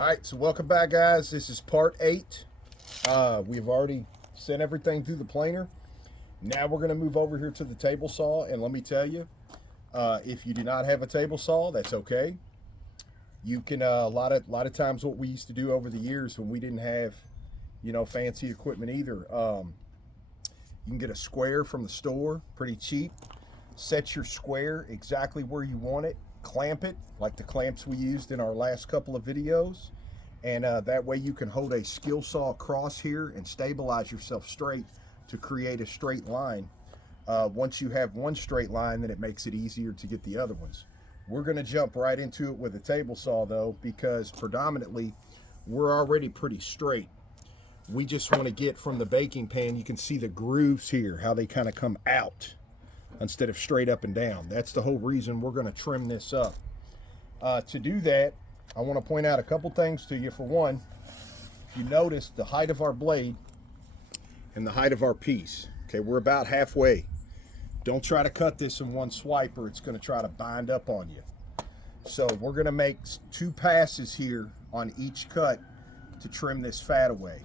All right, so welcome back, guys. This is part 8. We've already sent everything through the planer. Now we're going to move over here to the table saw, and let me tell you, if you do not have a table saw, that's okay. You can a lot of times what we used to do over the years when we didn't have, fancy equipment either. You can get a square from the store, pretty cheap. Set your square exactly where you want it. Clamp it like the clamps we used in our last couple of videos, and that way you can hold a skill saw across here and stabilize yourself straight to create a straight line. Once you have one straight line, then it makes it easier to get the other ones. We're going to jump right into it with a table saw though, because predominantly we're already pretty straight. We just want to get from the baking pan, you can see the grooves here, how they kind of come out instead of straight up and down. That's the whole reason we're going to trim this up. To do that, I want to point out a couple things to you. For one, if you notice the height of our blade and the height of our piece, okay, we're about halfway. Don't try to cut this in one swipe or it's going to try to bind up on you. So we're going to make 2 passes here on each cut to trim this fat away.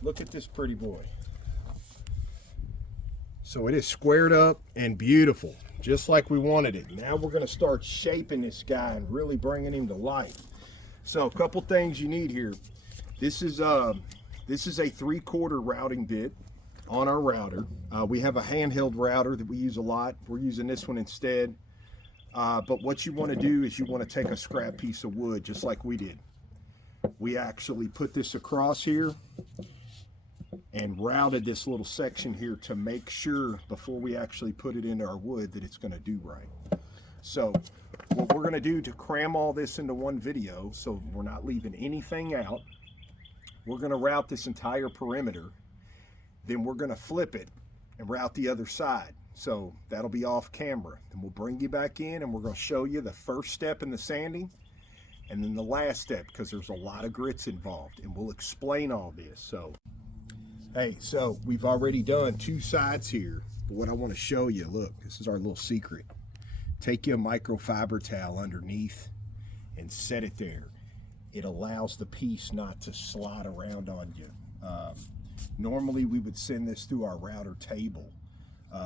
Look at this pretty boy. So it is squared up and beautiful, just like we wanted it. Now we're going to start shaping this guy and really bringing him to life. So a couple things you need here. This is a 3/4 routing bit on our router. We have a handheld router that we use a lot. We're using this one instead. But what you want to do is you want to take a scrap piece of wood, just like we did. We actually put this across here and routed this little section here to make sure before we actually put it into our wood that it's going to do right. So what we're going to do to cram all this into one video so we're not leaving anything out, we're going to route this entire perimeter, then we're going to flip it and route the other side. So that'll be off camera. Then we'll bring you back in and we're going to show you the first step in the sanding and then the last step, because there's a lot of grits involved, and we'll explain all this. So we've already done 2 sides here, but what I want to show you, look, this is our little secret. Take your microfiber towel underneath and set it there. It allows the piece not to slide around on you. Normally we would send this through our router table.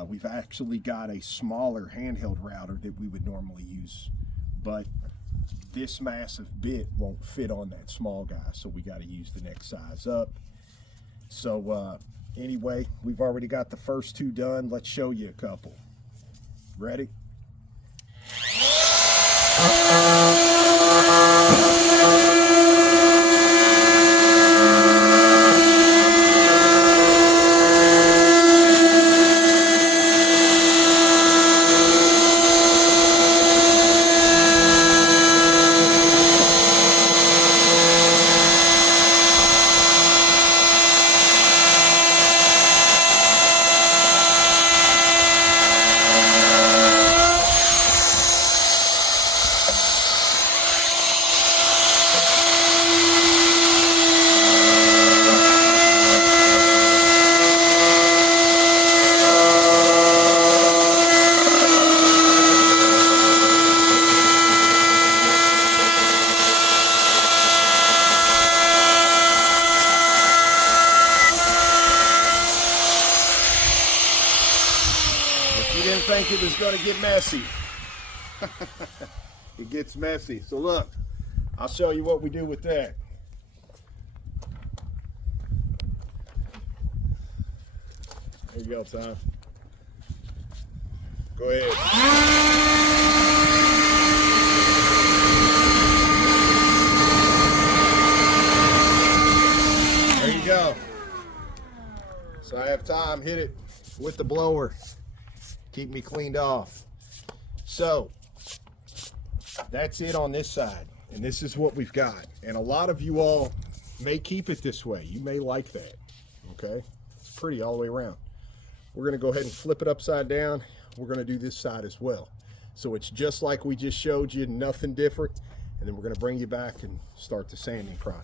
We've actually got a smaller handheld router that we would normally use, but this massive bit won't fit on that small guy, so we got to use the next size up. So anyway, we've already got the first 2 done. Let's show you a couple. Ready? You didn't think it was going to get messy. It gets messy. So look, I'll show you what we do with that. There you go, Tom. Go ahead. There you go. So I have time, hit it with the blower. Keep me cleaned off. So that's it on this side. And this is what we've got. And a lot of you all may keep it this way. You may like that. Okay? It's pretty all the way around. We're going to go ahead and flip it upside down. We're going to do this side as well. So it's just like we just showed you, nothing different. And then we're going to bring you back and start the sanding process.